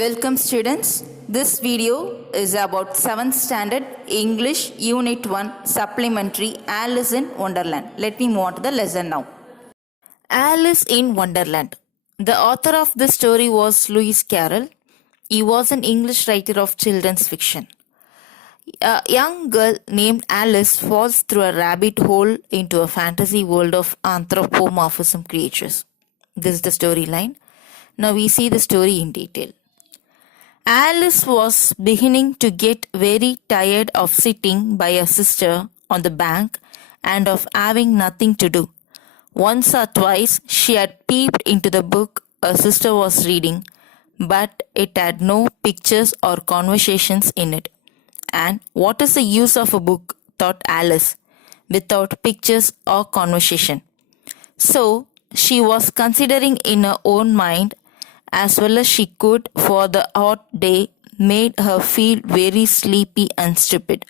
Welcome students. This video is about 7th standard English Unit 1 Supplementary Alice in Wonderland. Let me move on to the lesson now. Alice in Wonderland. The author of this story was Lewis Carroll. He was an English writer of children's fiction. A young girl named Alice falls through a rabbit hole into a fantasy world of anthropomorphism creatures. This is the storyline. Now we see the story in detail. Alice was beginning to get very tired of sitting by her sister on the bank and of having nothing to do. Once or twice she had peeped into the book her sister was reading, but it had no pictures or conversations in it. And what is the use of a book, thought Alice, without pictures or conversation? So she was considering in her own mind as well as she could, for the hot day made her feel very sleepy and stupid,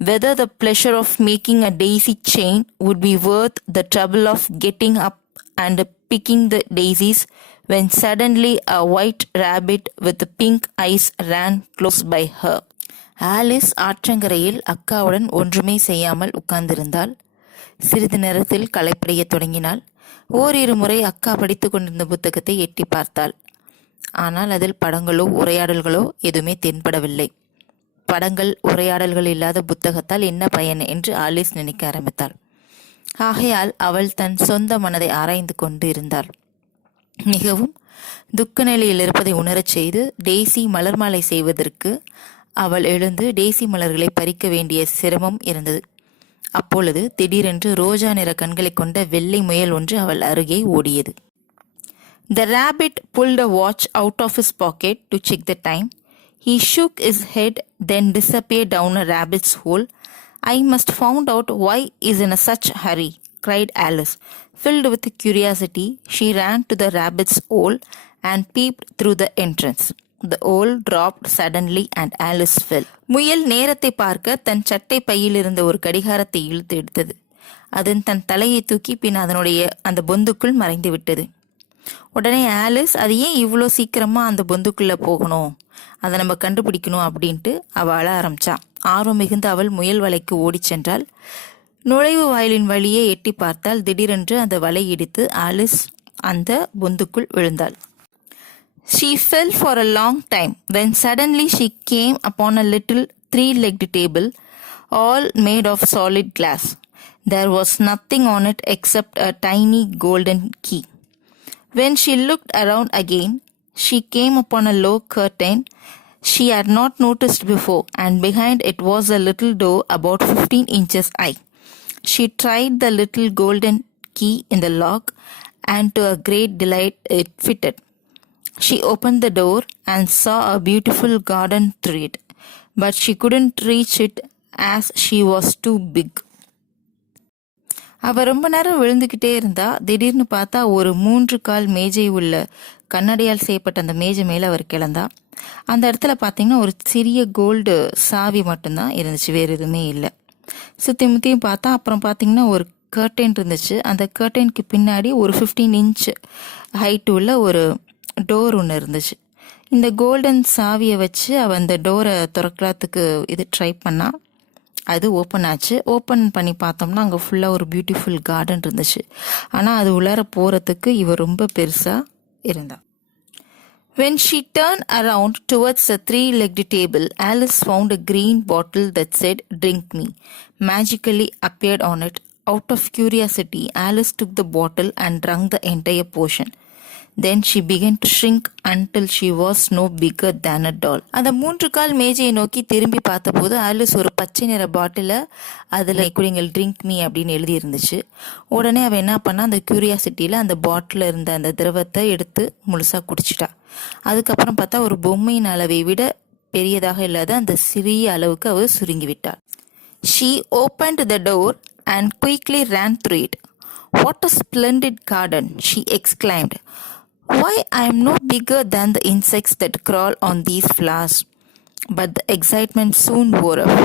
whether the pleasure of making a daisy chain would be worth the trouble of getting up and picking the daisies, when suddenly a white rabbit with pink eyes ran close by her. Alice ஆற்றங்கரையில் அக்காவுடன் ஒன்றுமே செய்யாமல் உட்கார்ந்திருந்தாள். சிறிது நேரத்தில் களைப்படையத் தொடங்கினாள். ஓரிரு முறை அக்கா படித்து கொண்டிருந்த புத்தகத்தை எட்டி பார்த்தாள். ஆனால் அதில் படங்களோ உரையாடல்களோ எதுவுமே தென்படவில்லை. படங்கள் உரையாடல்கள் இல்லாத புத்தகத்தால் என்ன பயன் என்று ஆலிஸ் நினைக்க ஆரம்பித்தாள். ஆகையால் அவள் தன் சொந்த மனதை ஆராய்ந்து கொண்டு இருந்தாள். மிகவும் துக்க நிலையில் இருப்பதை உணரச் செய்து டெய்சி மலர் மாலை செய்வதற்கு அவள் எழுந்து டெய்சி மலர்களை பறிக்க வேண்டிய சிரமம் இருந்தது. அப்பொழுது திடீரென்று ரோஜா நிற கண்களை கொண்ட வெள்ளை முயல் ஒன்று அவள் அருகே ஓடியது. The rabbit pulled a watch out of his pocket to check the time. He shook his head, then disappeared down a rabbit's hole. I must find out why he is in such a hurry, cried Alice. Filled with curiosity, she ran to the rabbit's hole and peeped through the entrance. The hole dropped suddenly and Alice fell. முயல் நேரத்தை பார்க்க தன் சட்டை பையில் இருந்த ஒரு கடிகாரத்தை இழுத்து எடுத்தது. அதன் தன் தலையை தூக்கி பின் அதனுடைய அந்த பொந்துக்குள் மறைந்து விட்டது. உடனே ஆலிஸ் அது ஏன் இவ்வளோ சீக்கிரமாக அந்த பொந்துக்குள்ளே போகணும், அதை நம்ம கண்டுபிடிக்கணும் அப்படின்ட்டு அவள் அழ ஆரம்பிச்சான். ஆர்வம் மிகுந்த அவள் முயல் வலைக்கு ஓடி சென்றாள். நுழைவு வாயிலின் வழியே எட்டி பார்த்தால் திடீரென்று அந்த வலை இடித்து ஆலிஸ் அந்த பொந்துக்குள் விழுந்தாள். She fell for a long time, when suddenly she came upon a little three-legged table, all made of solid glass. There was nothing on it except a tiny golden key. When she looked around again, she came upon a low curtain she had not noticed before, and behind it was a little door about 15 inches high. She tried the little golden key in the lock, and to her great delight it fitted. She opened the door and saw a beautiful garden through it, but she couldn't reach it as she was too big. அவள் ரொம்ப நேரம் விழுந்துக்கிட்டே இருந்தா. திடீர்னு பார்த்தா ஒரு 3 கால் மேஜை உள்ள கண்ணடையால் செய்யப்பட்ட அந்த மேஜை மேலே அவர் கிளந்தா. அந்த இடத்துல பார்த்தீங்கன்னா ஒரு சிறிய கோல்டு சாவி மட்டும்தான் இருந்துச்சு, வேறு எதுவுமே இல்லை. சுற்றி முற்றியும் பார்த்தா அப்புறம் பார்த்தீங்கன்னா ஒரு கர்டைன் இருந்துச்சு. அந்த கர்டைனுக்கு பின்னாடி ஒரு 15 இன்ச் ஹைட் உள்ள ஒரு டோர் ஒன்று இருந்துச்சு. இந்த கோல்டன் சாவியை வச்சு அவள் அந்த டோரை திறக்கிறதுக்கு ட்ரை பண்ணா. அது ஓப்பன் ஆச்சு. ஓப்பன் பண்ணி பார்த்தோம்னா அங்கே ஃபுல்லாக ஒரு பியூட்டிஃபுல் கார்டன் இருந்துச்சு. ஆனால் அது உள்ளார போகிறதுக்கு இவ ரொம்ப பெருசாக இருந்தா. When she turned around towards the three-legged table, Alice found a green bottle that said, "Drink me," magically appeared on it. Out of curiosity, Alice took the bottle and drank the entire portion. Then she began to shrink until she was no bigger than a doll. அந்த 3 கால் மேஜையை நோக்கி திரும்பி பார்த்தபோது Alice ஒரு பச்சை நிற பாட்டில் அதில் குடிங்கள் drink me அப்படின்னு எழுதி இருந்துச்சு. உடனே அவள் என்ன பண்ணா, அந்த கியூரியாசிட்டியில் அந்த பாட்டில் இருந்த அந்த திரவத்தை எடுத்து முழுசாக குடிச்சிட்டா. அதுக்கப்புறம் பார்த்தா ஒரு பொம்மையின் அளவை விட பெரியதாக இல்லாத அந்த சிறிய அளவுக்கு அவள் சுருங்கி விட்டாள். She opened the door and quickly ran through it. "What a splendid garden!" she exclaimed. "Why, I am no bigger than the insects that crawl on these flowers." But the excitement soon wore off.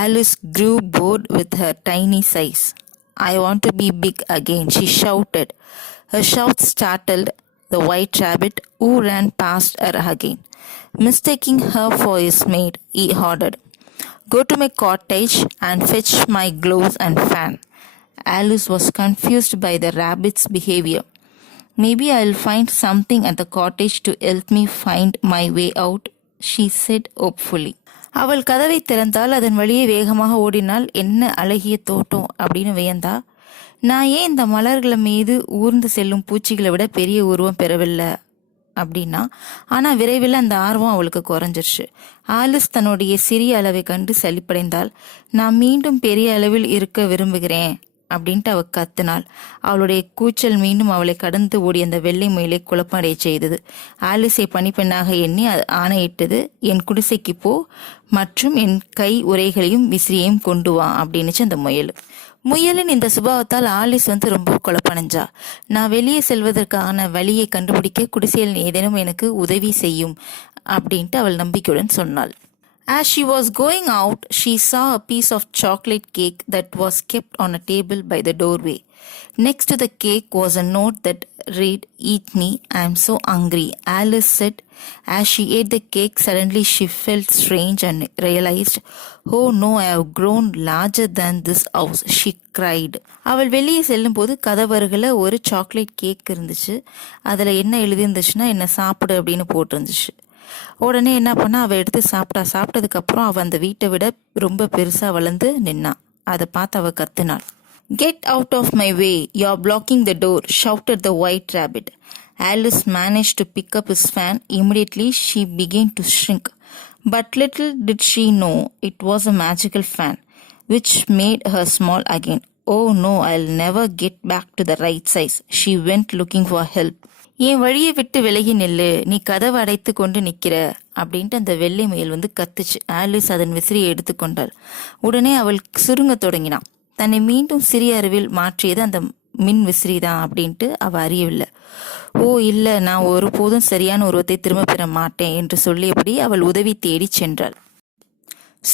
Alice grew bored with her tiny size. "I want to be big again," she shouted. Her shout startled the white rabbit, who ran past her again. Mistaking her for his maid, he ordered, "Go to my cottage and fetch my gloves and fan." Alice was confused by the rabbit's behavior. "Maybe I'll find something at the cottage to help me find my way out," she said hopefully. அவள் கதவை திறந்தால் அதன் வழியே வேகமாக ஓடினால். என்ன அழகிய தோட்டம் அப்படின்னு வியந்தா. நான் ஏன் இந்த மலர்கள் மீது ஊர்ந்து செல்லும் பூச்சிகளை விட பெரிய உருவம் பெறவில்லை அப்படின்னா. ஆனால் விரைவில் அந்த ஆர்வம் அவளுக்கு குறைஞ்சிருச்சு. ஆலிஸ் தன்னுடைய சிறிய அளவை கண்டு சலிப்படைந்தாள். நான் மீண்டும் பெரிய அளவில் இருக்க விரும்புகிறேன் அப்படின்ட்டு அவள் கத்தினாள். அவளுடைய கூச்சல் மீண்டும் அவளை கடந்து ஓடி அந்த வெள்ளை முயலை குழப்பமடைய செய்தது. ஆலிஸை பணிப்பெண்ணாக எண்ணி ஆணையிட்டது, "என் குடிசைக்கு போ மற்றும் என் கை உரைகளையும் விசிறியையும் கொண்டு வா" அப்படின்னுச்சு அந்த முயல். முயலின் இந்த சுபாவத்தால் ஆலிஸ் ரொம்ப குழப்படைஞ்சா. நான் வெளியே செல்வதற்கான வழியை கண்டுபிடிக்க குடிசையில் ஏதேனும் எனக்கு உதவி செய்யும் அப்படின்ட்டு அவள் நம்பிக்கையுடன் சொன்னாள். As she was going out, she saw a piece of chocolate cake that was kept on a table by the doorway. Next to the cake was a note that read, "Eat me, I am so hungry," Alice said. As she ate the cake, suddenly she felt strange and realized, "Oh no, I have grown larger than this house," she cried. அவள் வெளியே செல்லும் போது கதவருகில் ஒரு chocolate cake இருந்துச்சு. அதில் என்ன எழுதியிருந்துச்சுன்னா, "என்ன சாப்பிடு" அப்படின்னு போட்டிருந்துச்சு. உடனே என்ன பண்ணா, அவள் எடுத்து சாப்பிட்டதுக்கப்புறம் அவள் அந்த வீட்டை விட ரொம்ப பெருசாக வளர்ந்து நின்னான். அதை பார்த்து அவள் கத்தினாள். "Get out of my way, you're blocking the door," shouted the white rabbit. Alice managed to pick up his fan. Immediately she began to shrink. But little did she know it was a magical fan, which made her small again. "Oh no, I'll never get back to the right size." She went looking for help. "என் வழியை விட்டு விலகி நில்லு, நீ கதவை அடைத்து கொண்டு நிற்கிற" அப்படின்ட்டு அந்த வெள்ளை முயல் கத்துச்சு. ஆலிஸ் அதன் விசிறியை எடுத்துக்கொண்டாள். உடனே அவள் சுருங்க தொடங்கினான். தன்னை மீண்டும் சிறிய அறிவில் மாற்றியது அந்த மின் விசிறி தான் அப்படின்ட்டு அவள் அறியவில்லை. "ஓ இல்லை, நான் ஒருபோதும் சரியான உருவத்தை திரும்ப பெற மாட்டேன்" என்று சொல்லியபடி அவள் உதவி தேடி சென்றாள்.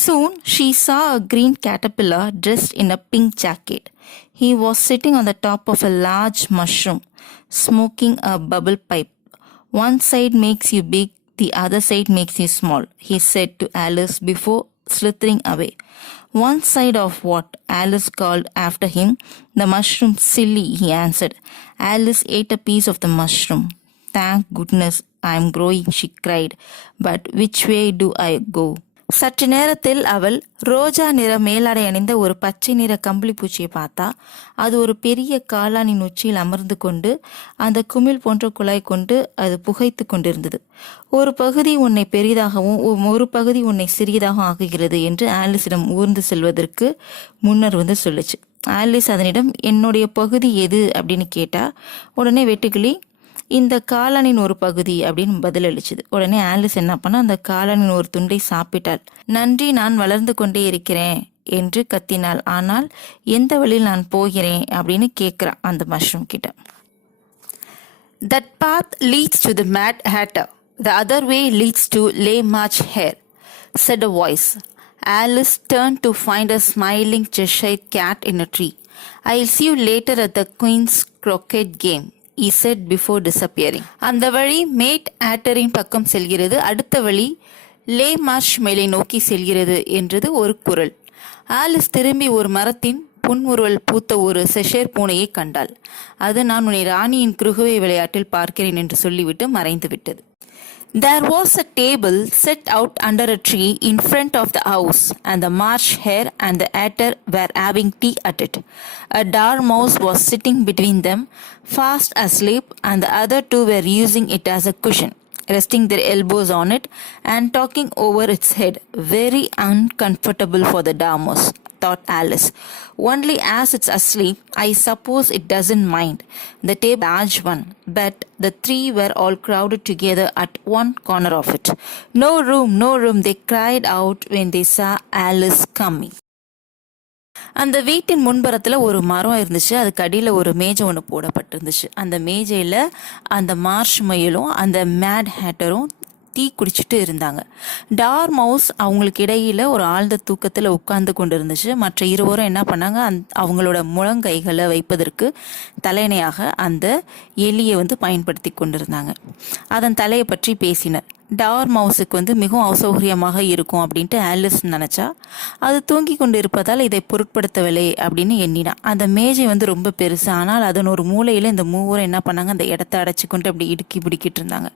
Soon she saw a green caterpillar dressed in a pink jacket. He was sitting on the top of a large mushroom, smoking a bubble pipe. "One side makes you big, the other side makes you small," he said to Alice before slithering away. "One side of what?" Alice called after him. "The mushroom, silly," he answered. Alice ate a piece of the mushroom. "Thank goodness I am growing," she cried. "But which way do I go?" சற்று நேரத்தில் அவள் ரோஜா நிற மேலாடை அணிந்த ஒரு பச்சை நிற கம்பளி பூச்சியை பார்த்தா. அது ஒரு பெரிய காளானின் உச்சியில் அமர்ந்து கொண்டு அந்த குமிழ் போன்ற குழாய் கொண்டு அது புகைத்து கொண்டிருந்தது. "ஒரு பகுதி உன்னை பெரிதாகவும் ஒரு பகுதி உன்னை சிறியதாகவும் ஆகுகிறது" என்று ஆலிஸிடம் ஊர்ந்து செல்வதற்கு முன்னர் சொல்லுச்சு. ஆலிஸ் அதனிடம் "என்னுடைய பகுதி எது?" அப்படின்னு கேட்டா. உடனே வெட்டுக்கிளி "இந்த காளானின் ஒரு பகுதி" அப்படின்னு பதிலளிச்சுது. உடனே ஆலிஸ் என்ன பண்ணா, அந்த காளானின் ஒரு துண்டை சாப்பிட்டாள். "நன்றி, நான் வளர்ந்து கொண்டே இருக்கிறேன்" என்று கத்தினாள். ஆனால் எந்த வழியில் நான் போகிறேன் அப்படின்னு கேட்குறான் அந்த மஷ்ரூம் கிட்ட. "That path leads to the Mad Hatter. The other way leads to Le March Hare," said a voice. Alice turned to find a smiling Cheshire cat in a tree. "I'll see you later at the Queen's croquet game," he said before disappearing. அந்த வழி mat ஆட்டரின் பக்கம் செல்கிறது, அடுத்த வழி லே Marsh மேலை நோக்கி செல்கிறது என்றது ஒரு குரல். ஆலிஸ் திரும்பி ஒரு மரத்தின் புன்முறுவல் பூத்த ஒரு செஷேர் பூனையை கண்டாள். அது "நான் உன்னை ராணியின் குறுகுவை விளையாட்டில் பார்க்கிறேன்" என்று சொல்லிவிட்டு மறைந்து விட்டது. There was a table set out under a tree in front of the house, and the marsh hare and the adder were having tea at it. A dormouse was sitting between them, fast asleep, and the other two were using it as a cushion, resting their elbows on it and talking over its head. Very uncomfortable for the dormouse, thought Alice. "Only as it's asleep, I suppose it doesn't mind." The table was a large one, but the three were all crowded together at one corner of it. "No room, no room," they cried out when they saw Alice coming. அந்த வீட்டின் முன்புறத்தில் ஒரு மரம் இருந்துச்சு. அதுக்கு அடியில் ஒரு மேஜை ஒன்று போடப்பட்டிருந்துச்சு. அந்த மேஜையில் அந்த மார்ஷ் மயிலும் அந்த மேட் ஹேட்டரும் டீ குடிச்சிட்டு இருந்தாங்க. டார்மவுஸ் அவங்களுக்கு இடையில ஒரு ஆழ்ந்த தூக்கத்தில் உட்கார்ந்து கொண்டு இருந்துச்சு. மற்ற இருவரும் என்ன பண்ணாங்க, அவங்களோட முழங்கைகளை வைப்பதற்கு தலையணையாக அந்த எலியை பயன்படுத்தி கொண்டிருந்தாங்க. அதன் தலையை பற்றி பேசினர். டார்மவுஸுக்கு மிகவும் அசௌகரியமாக இருக்கும் அப்படின்ட்டு ஆலிஸ் நினைச்சா. அது தூங்கி கொண்டு இருப்பதால் இதை பொருட்படுத்தவில்லை அப்படின்னு எண்ணினா. அந்த மேஜை ரொம்ப பெருசு. ஆனால் அதன் ஒரு மூலையில இந்த மூவரும் என்ன பண்ணாங்க, அந்த இடத்தை அடைச்சி கொண்டு அப்படி இடுக்கி பிடிக்கிட்டு இருந்தாங்க.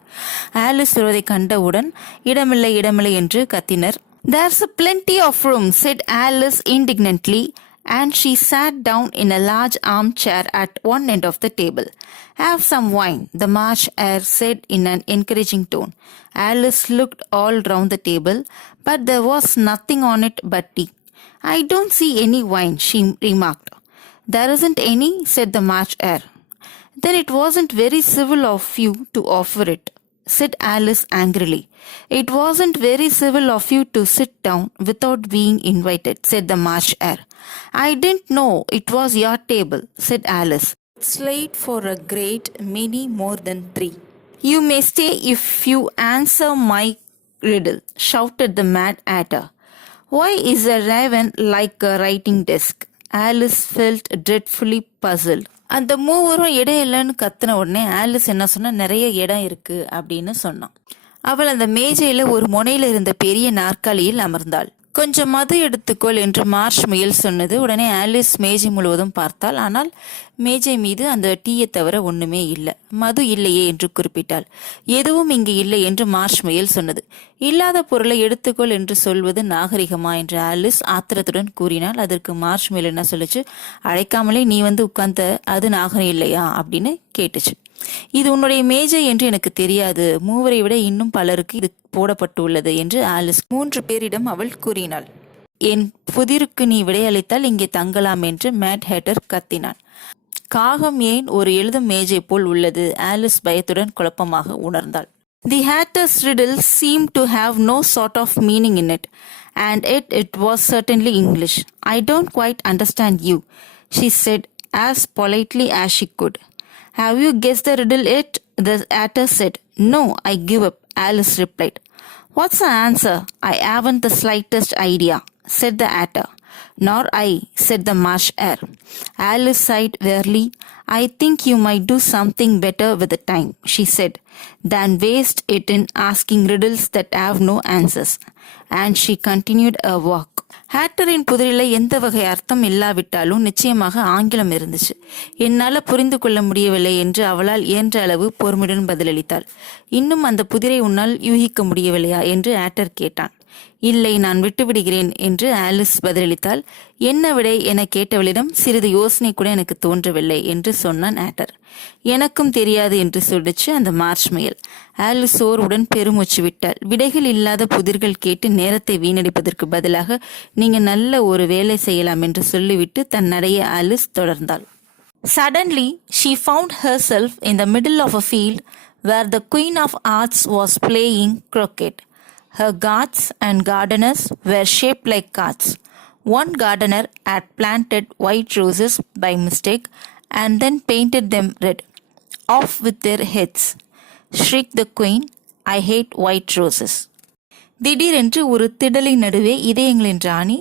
ஆலிஸ் வருவதை கண்டவுடன் இடமில்லை இடமில்லை என்று கத்தினர். "There's plenty of room," said Alice indignantly, and she sat down in a large armchair at one end of the table. "Have some wine," the March Hare said in an encouraging tone. Alice looked all round the table, but there was nothing on it but tea. "I don't see any wine," she remarked. "There isn't any," said the March Hare. "Then it wasn't very civil of you to offer it," said Alice angrily. "It wasn't very civil of you to sit down without being invited," said the March Hare. "I didn't know it was your table," said Alice. "It's late for a great many more than 3. You may stay if you answer my riddle," shouted the Mad Hatter. "Why is a raven like a writing desk?" Alice felt dreadfully puzzled. அந்த மூவரும் இடம் இல்லைன்னு கத்தின உடனே Alice என்ன சொன்னா, நிறைய இடம் இருக்கு அப்படின்னு சொன்னான். அவள் அந்த மேஜையில ஒரு முனையில இருந்த பெரிய நாற்காலியில் அமர்ந்தாள். "கொஞ்சம் மது எடுத்துக்கொள்" என்று மார்ஷ் முயல் சொன்னது. உடனே ஆலிஸ் மேஜை முழுவதும் பார்த்தாள். ஆனால் மேஜை மீது அந்த டீயை தவிர ஒண்ணுமே இல்லை. "மது இல்லையே" என்று குறிப்பிட்டாள். "எதுவும் இங்கு இல்லை" என்று மார்ஷ் முயல் சொன்னது. "இல்லாத பொருளை எடுத்துக்கொள் என்று சொல்வது நாகரிகமா?" என்று ஆலிஸ் ஆத்திரத்துடன் கூறினாள். அதற்கு மார்ஷ் முயல் என்ன சொல்லுச்சு, "அழைக்காமலே நீ உட்கார்ந்த அது நாகரிகம் இல்லையா அப்படின்னு கேட்டுச்சு. "இது உன்னுடைய மேஜை என்று எனக்கு தெரியாது. மூவரை விட இன்னும் பலருக்கு இது போடப்பட்டுள்ளது" என்று ஆலிஸ் 3 பேரிடம் அவள் கூறினாள். "என் புதிருக்கு நீ விடையளித்தால் இங்கே தங்கலாம்" என்று மேட் ஹேட்டர் கத்தினான். "காகம் ஏன் ஒரு எழுதும் மேஜை போல் உள்ளது?" ஆலிஸ் பயத்துடன் குழப்பமாக உணர்ந்தாள். "The Hatter's riddle seemed to have no sort of meaning in it, and yet it was certainly English. I don't quite understand you," she said as politely as she could. "Have you guessed the riddle yet?" the Hatter said. "No, I give up," Alice replied. "What's the answer?" "I haven't the slightest idea," said the Hatter. "Nor I," said the Marsh Hare. Alice sighed wearily. "I think you might do something better with the time," she said, "than waste it in asking riddles that have no answers." And she continued her walk. ஹேட்டரின் புதிரில் எந்த வகை அர்த்தம் இல்லாவிட்டாலும் நிச்சயமாக ஆங்கிலம் இருந்துச்சு. "என்னால் புரிந்து கொள்ள முடியவில்லை" என்று அவளால் இயன்ற அளவு பொறுமையுடன் பதிலளித்தாள். "இன்னும் அந்த புதிரை உன்னால் யூகிக்க முடியவில்லையா?" என்று ஹேட்டர் கேட்டான். "இல்லை, நான் விட்டுவிடுகிறேன்" என்று ஆலிஸ் பதிலளித்தாள். "என்ன விடை என கேட்டவளிடம் சிறிது யோசனை கூட எனக்கு தோன்றவில்லை" என்று சொன்னான் ஹேட்டர். "எனக்கும் தெரியாது" என்று சொல்லிச்சு அந்த மார்ஷ் முயல். ஆலிஸ் சோர்வுடன் பெருமூச்சு விட்டாள். விடைகள் இல்லாத புதிர்கள் கேட்டு நேரத்தை வீணடிப்பதற்கு பதிலாக நீங்க நல்ல ஒரு வேலை செய்யலாம் என்று சொல்லிவிட்டு தன் நடைய Alice தொடர்ந்தாள். Suddenly she found herself in the middle of a field where the Queen of Hearts was playing croquet. Her guards and gardeners were shaped like cards. One gardener had planted white roses by mistake and then painted them red. "Off with their heads," shrieked the queen. "I hate white roses." திடீரென்று ஒரு திடலின் நடுவே இதயங்களின் ராணி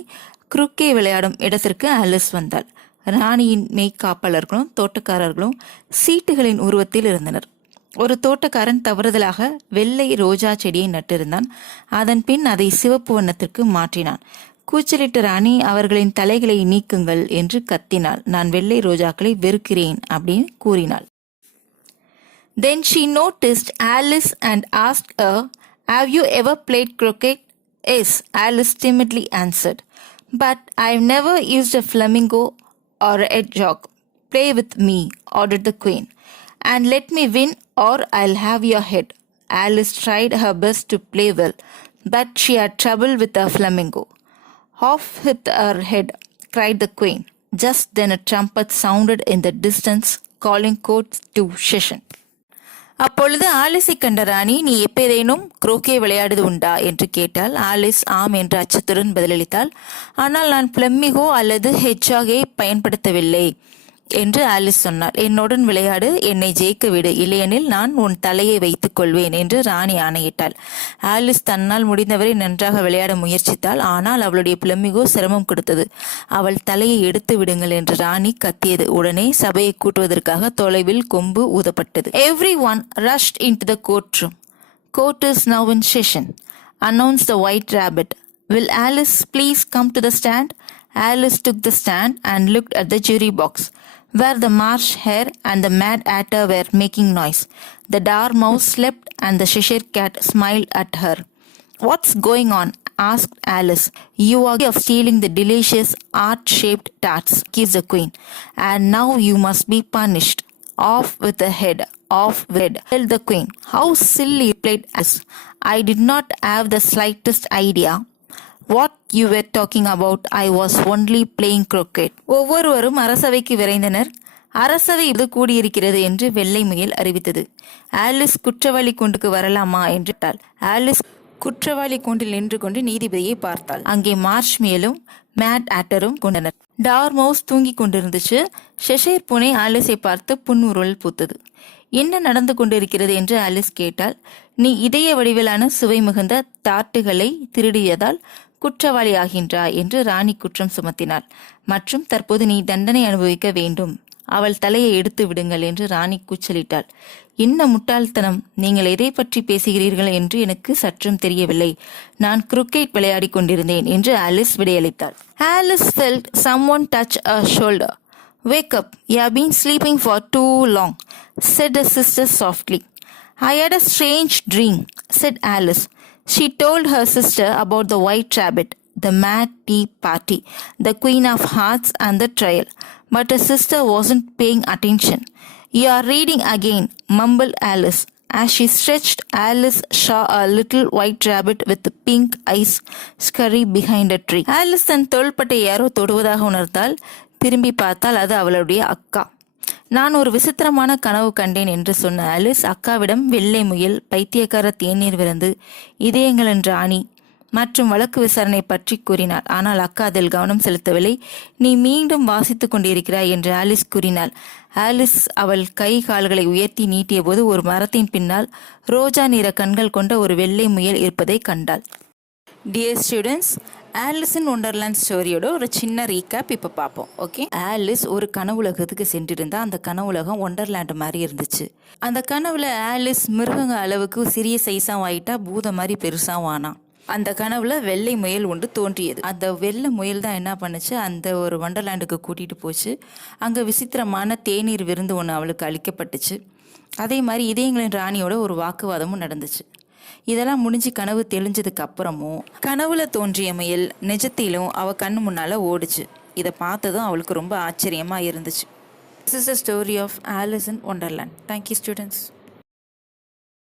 குறுக்கே விளையாடும் இடத்திற்கு Alice வந்தாள். ராணியின் மெய்காப்பாளர்களும் தோட்டக்காரர்களும் சீட்டுகளின் உருவத்தில் இருந்தனர். ஒரு தோட்டக்காரன் தவறுதலாக வெள்ளை ரோஜா செடியை நட்டிருந்தான். அதன் பின் அதை சிவப்பு வண்ணத்திற்கு மாற்றினான். கூச்சலிட்ட ராணி, "அவர்களின் தலைகளை நீக்குங்கள்" என்று கத்தினாள். "நான் வெள்ளை ரோஜாக்களை வெறுக்கிறேன்" அப்படின்னு கூறினாள். Then she noticed Alice and asked her, "Have you ever played croquet?" "Yes," Alice timidly answered. "But I've never used a flamingo or a hedgehog." "Play with me," ordered the queen, "and let me win or I'll have your head." Alice tried her best to play well, but she had trouble with her flamingo. "Off with her head," cried the queen. Just then a trumpet sounded in the distance, calling court to session. அப்பொழுது ஆலிஸை கண்ட ராணி, "நீ எப்பேதேனும் குரோக்கே விளையாடுவது உண்டா?" என்று கேட்டாள். Alice ஆம் என்று அச்சத்துடன் பதிலளித்தாள். "ஆனால் நான் பிளம்மிகோ அல்லது ஹெட்ஜாகை பயன்படுத்தவில்லை" என்று ஆலிஸ் சொன்னாள். என்னுடன் விளையாடு, என்னை ஜெயிக்க விடு, இல்லையெனில் நான் உன் தலையை வைத்துக் கொள்வேன் என்று ராணி ஆணையிட்டாள். ஆலிஸ் தன்னால் முடிந்தவரை நன்றாக விளையாட முயற்சித்தாள். ஆனால் அவளுடைய பிளமிகோ சிரமம் கொடுத்தது. அவள் தலையை எடுத்து விடுங்கள் என்று ராணி கத்தியது. உடனே சபையை கூட்டுவதற்காக தொலைவில் கொம்பு ஊதப்பட்டது. Everyone rushed into the courtroom. Court is now in session, announced the White Rabbit. Will Alice please come to the stand? Alice took the stand and looked at the jury box, where the Marsh Hare and the Mad Hatter were making noise. The Dormouse slept and the Cheshire Cat smiled at her. What's going on? Asked Alice. You are guilty of stealing the delicious heart-shaped tarts, accused the Queen, and now you must be punished. Off with the head, off with the head, said the Queen. How silly, replied Alice. I did not have the slightest idea what you were talking about. I was only playing croquet. ஒவ்வொருவரும் அரசவைக்கு விரைந்தனர். அரசவை இது கூடியிருக்கிறது என்று வெள்ளை முயல் அறிவித்தது. Alice குற்றவாளி கூண்டுக்கு வரலாமா என்று கேட்டாள். ஆலிஸ் குற்றவாளி கூண்டில் நின்று கொண்டு நீதிபதியை பார்த்தாள். அங்கே மார்ஷ் முயலும் மேட் ஆட்டரும் கொண்டனர். டார்மவுஸ் தூங்கி கொண்டிருந்துச்சு. ஷெஷைர் பூனை ஆலிஸை பார்த்து புன்முறுவல் பூத்தது. என்ன நடந்து கொண்டிருக்கிறது என்று ஆலிஸ் கேட்டாள். நீ இதய வடிவிலான சுவை மிகுந்த தாட்டுகளை திருடியதால் குற்றவாளி ஆகின்றாய் என்று ராணி குற்றம் சுமத்தினாள். மற்றும் தற்போது நீ தண்டனை அனுபவிக்க வேண்டும். அவள் தலையை எடுத்து விடுங்கள் என்று ராணி கூச்சலிட்டாள். என்ன முட்டாள்தனம்! நீங்கள் எதை பற்றி பேசுகிறீர்கள் என்று எனக்கு சற்றும் தெரியவில்லை. நான் கிரிக்கெட் விளையாடி கொண்டிருந்தேன் என்று ஆலிஸ் விடையளித்தாள். Alice felt someone touch her shoulder. Wake up, you have been sleeping for too long, said the sister softly. I had a strange dream, said Alice. She told her sister about the White Rabbit, the Mad Tea Party, the Queen of Hearts and the trial. But her sister wasn't paying attention. You are reading again, mumbled Alice. As she stretched, Alice saw a little white rabbit with pink eyes scurry behind a tree. Alice தன் தோள்பட்டை யாரோ தொடுவதாக உணர்ந்தால். திரும்பி பார்த்தால் அது அவளுடைய அக்கா. நான் ஒரு விசித்திரமான கனவு கண்டேன் என்று சொன்ன ஆலிஸ் அக்காவிடம் வெள்ளை முயல், பைத்தியக்கார தேநீர் விருந்து, இதயங்களின் ராணி மற்றும் வழக்கு விசாரணை பற்றி கூறினாள். ஆனால் அக்கா அதில் கவனம் செலுத்தவில்லை. நீ மீண்டும் வாசித்துக் கொண்டிருக்கிறாய் என்று ஆலிஸ் கூறினாள். ஆலிஸ் அவள் கை கால்களை உயர்த்தி நீட்டிய போது ஒரு மரத்தின் பின்னால் ரோஜா நிற கண்கள் கொண்ட ஒரு வெள்ளை முயல் இருப்பதை கண்டாள். Dear students, Alice in Wonderland ஸ்டோரியோட ஒரு சின்ன ரீகேப் இப்போ பார்ப்போம். ஓகே, ஆலிஸ் ஒரு கனவுலகத்துக்கு சென்றிருந்தா. அந்த கனவுலகம் ஒண்டர்லேண்ட் மாதிரி இருந்துச்சு. அந்த கனவுல ஆலிஸ் மிருகங்க அளவுக்கு சிறிய சைஸாக ஆயிட்டா, பூத மாதிரி பெருசாக ஆனா. அந்த கனவுல வெள்ளை முயல் ஒன்று தோன்றியது. அந்த வெள்ளை முயல் தான் என்ன பண்ணுச்சு, அந்த ஒரு வண்டர்லேண்டுக்கு கூட்டிகிட்டு போச்சு. அங்கே விசித்திரமான தேநீர் விருந்து ஒன்று அவளுக்கு அளிக்கப்பட்டுச்சு. அதே மாதிரி இதயங்களின் ராணியோட ஒரு வாக்குவாதமும் நடந்துச்சு. இதெல்லாம் முடிஞ்சு கனவு தெளிஞ்சதுக்கு அப்புறமும் கனவுல தோன்றிய முயல் நிஜத்திலும் அவள் கண்ணு முன்னால் ஓடிச்சு. இதை பார்த்ததும் அவளுக்கு ரொம்ப ஆச்சரியமாக இருந்துச்சு. This is the story of Alice in Wonderland. Thank you, students.